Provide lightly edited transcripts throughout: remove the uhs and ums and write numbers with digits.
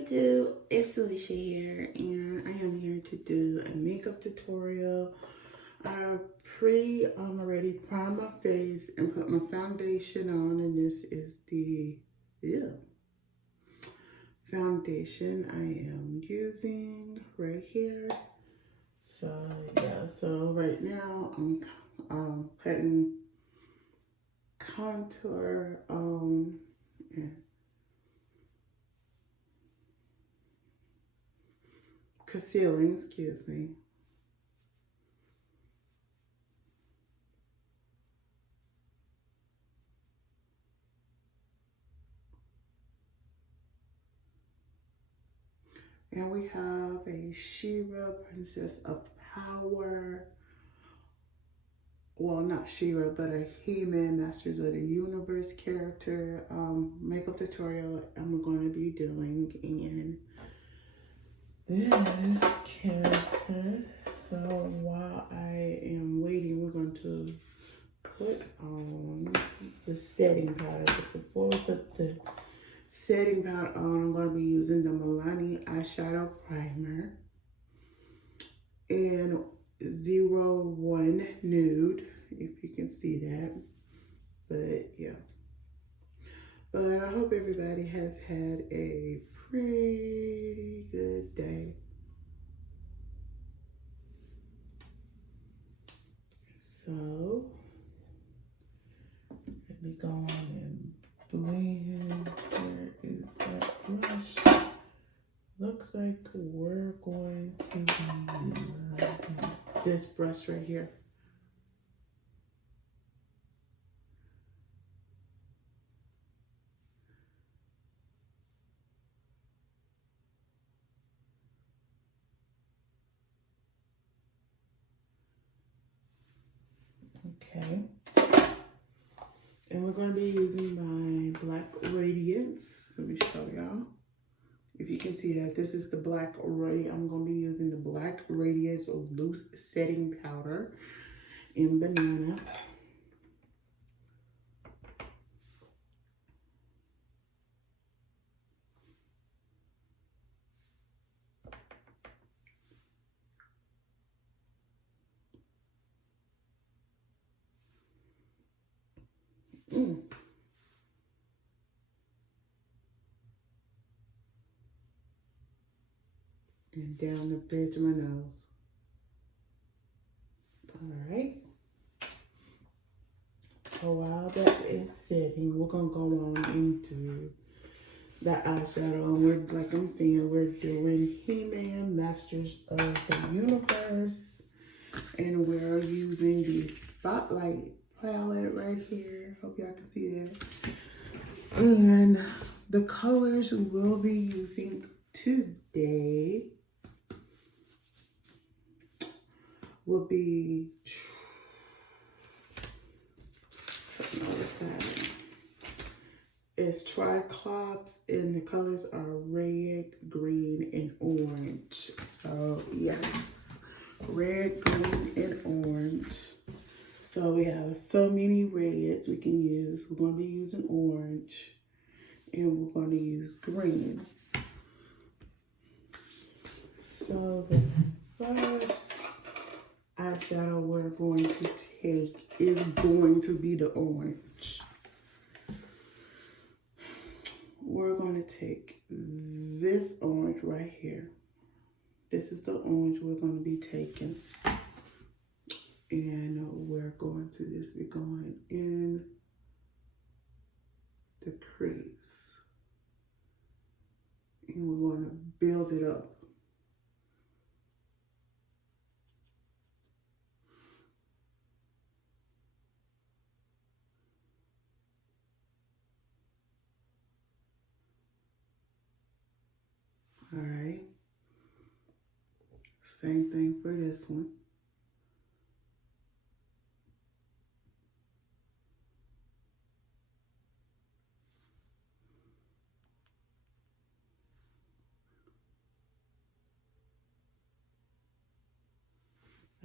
it do? It's Anastasia here, and I am here to do a makeup tutorial. I already primed my face and put my foundation on, and this is the foundation I am using right here. So yeah, so right now I'm putting contour on and concealing, excuse me. And we have a Shira Princess of Power. Well, not Shira, but a He-Man Masters of the Universe character makeup tutorial I'm going to be doing in this character. So while I am waiting, we're going to put on the setting powder. But before we put the setting powder on, I'm going to be using the Milani eyeshadow primer in 01 Nude, if you can see that. But yeah. But I hope everybody has had a pretty good day. So let me go on and blend. Where is that brush? Looks like we're going to be using this brush right here. Okay. And we're going to be using my black radiance. Let me show y'all. If you can see that, this is the black radiance. I'm going to be using the black radiance loose setting powder in Banana. And down the bridge of my nose. All right. So while that is setting, we're gonna go on into the eyeshadow. And we're, like I'm saying, we're doing He-Man Masters of the Universe. And we're using the Spotlight palette right here. Hope y'all can see that. And the colors we'll be using today will be it's tir-klops, and the colors are red, green, and orange. So yes, red, green, and orange. So we have so many reds we can use. We're going to be using orange, and we're going to use green. So the first eyeshadow we're going to take is going to be the orange. We're going to take this orange right here. This is the orange we're going to be taking. And we're going to just be going in the crease. And we're going to build it up. All right, same thing for this one.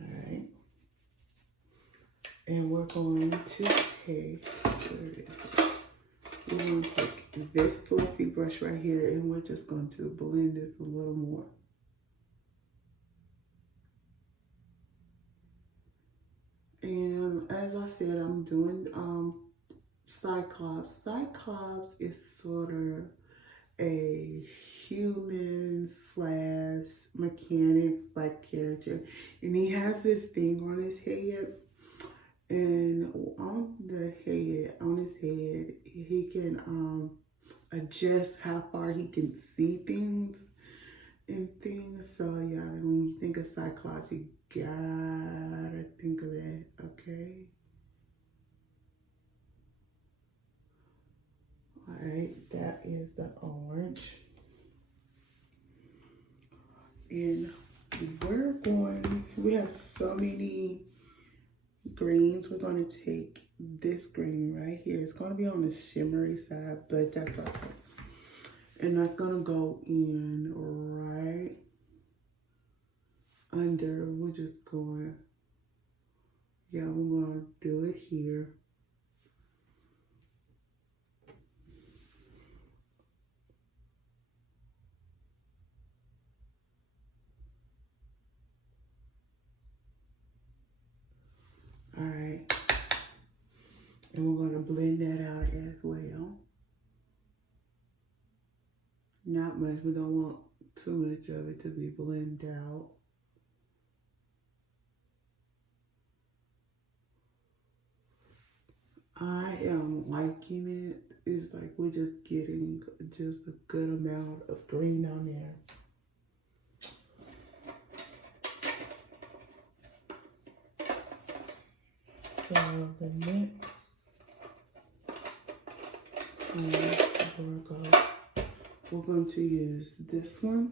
All right, and we're going to take, where is it? We're going to take this fluffy brush right here and we're just going to blend this a little more. And as I said, I'm doing Cyclops. Cyclops is sort of a human slash mechanics like character, and he has this thing on his head, and on his head he can adjust how far he can see things and things. So yeah, when you think of Cyclops, you gotta think of that. Okay, all right, that is the orange. And we have so many greens. We're going to take this green right here. It's going to be on the shimmery side, but that's okay. And that's going to go in right under. We're just going, yeah, we're going to do it here. All right. And we're going to blend that out as well. Not much. We don't want too much of it to be blended out. I am liking it. It's like we're just getting just a good amount of green on there. So the next we're going to use this one.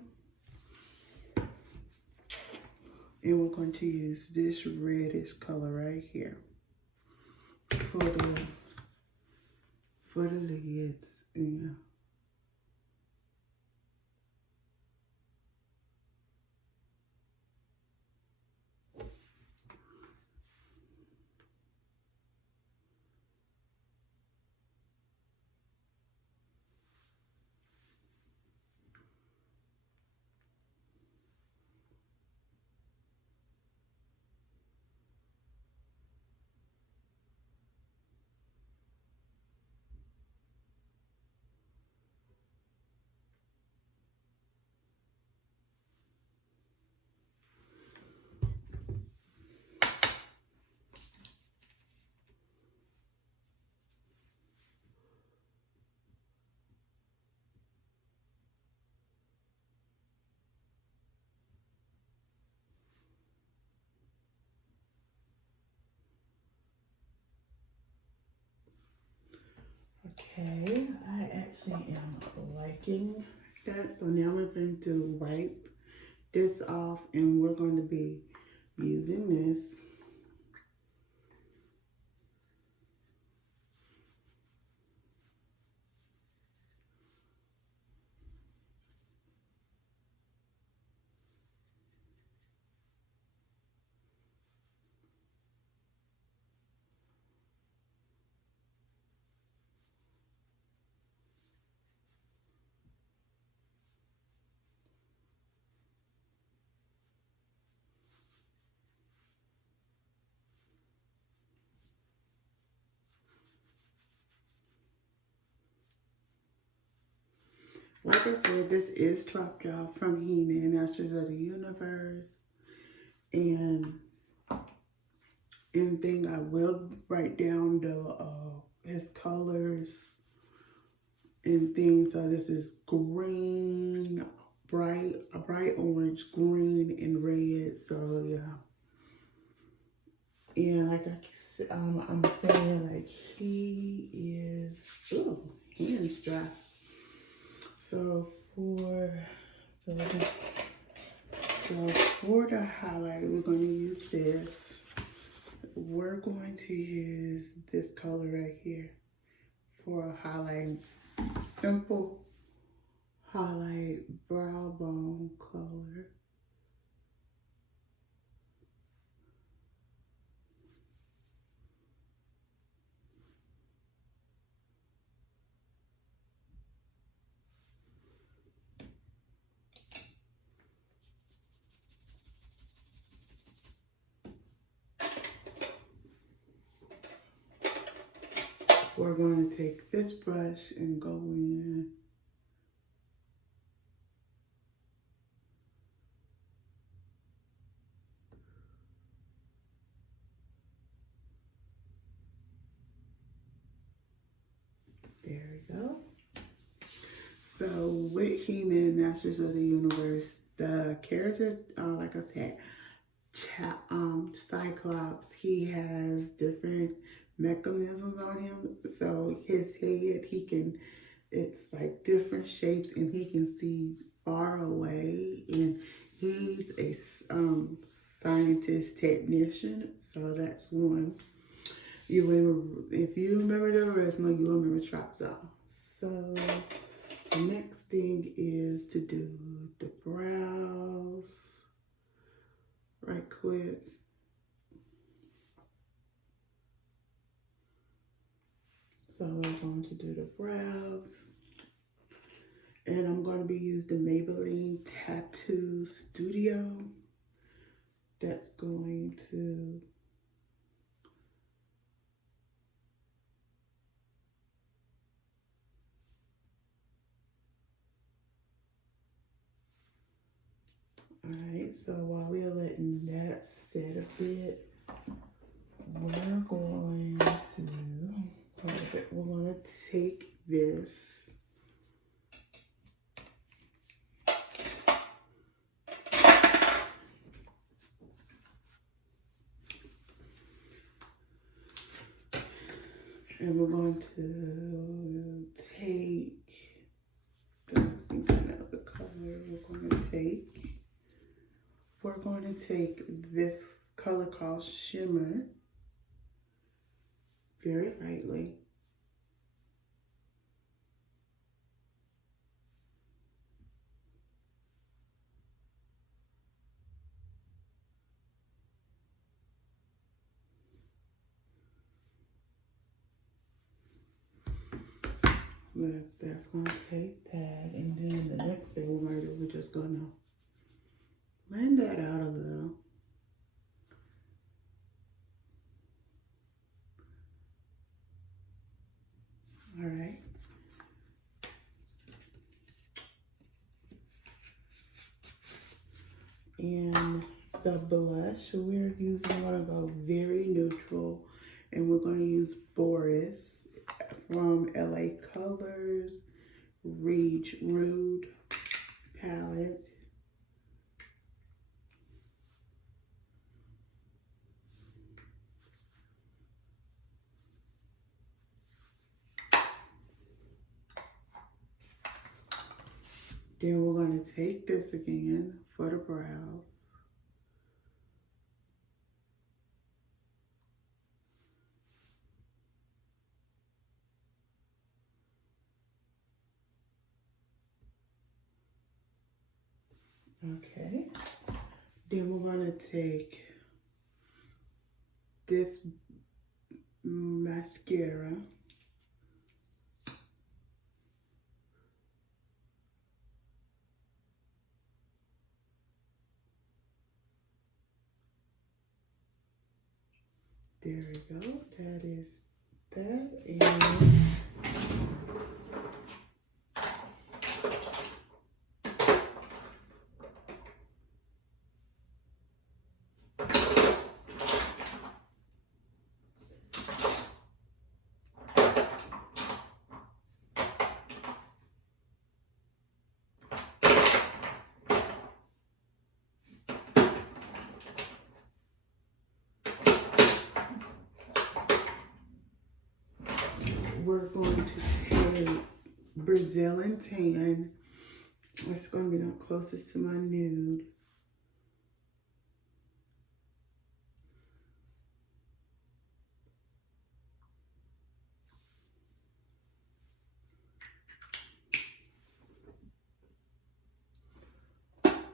And we're going to use this reddish color right here for the lids. Yeah. Okay, I actually am liking that. So now we're going to wipe this off and we're going to be using this. Like I said, this is dropped off from He-Man, Masters of the Universe. And anything I will write down his colors and things. So this is green, a bright orange, green, and red. So yeah. And like I'm saying, like he is, ooh, hands dry. So for the highlight, we're going to use this. We're going to use this color right here for a highlight. Simple highlight, brow bone color. we're going to take this brush and go in. There we go. So with He-Man Masters of the Universe, the character, like I said, Cyclops, he has different mechanisms on him. So his head, it's like different shapes, and he can see far away. And he's a scientist technician. So that's one. If you remember the original, you remember Trapjaw. So the next thing is to do the brows right quick. So we're going to do the brows. And I'm going to be using the Maybelline Tattoo Studio. That's going to Alright, so while we're letting that set a bit, we're going to take this and we're going to take, I think I know the color we're going to take this color called Shimmer very lightly. That's going to take that, and then the next thing we're going to do, we're just going to blend that out a little. All right. And the blush we're using, we're going to go very neutral, and we're going to use Boris from LA Colors Rouge palette. Then we're going to take this again for the brows. Okay. Then we're going to take this mascara. There we go. That is that. And we're going to take Brazilian Tan. That's going to be the closest to my nude.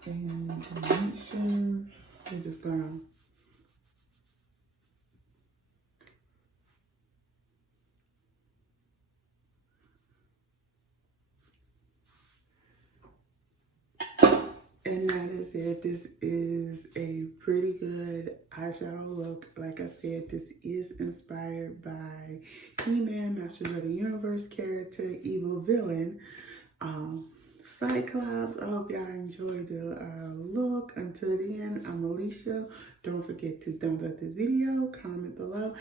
And to make sure, we're just going to And like I said, this is a pretty good eyeshadow look. Like I said, this is inspired by He-Man, Masters of the Universe character, evil villain, Cyclops. I hope y'all enjoyed the look. Until the end, I'm Alicia. Don't forget to thumbs up this video, comment below,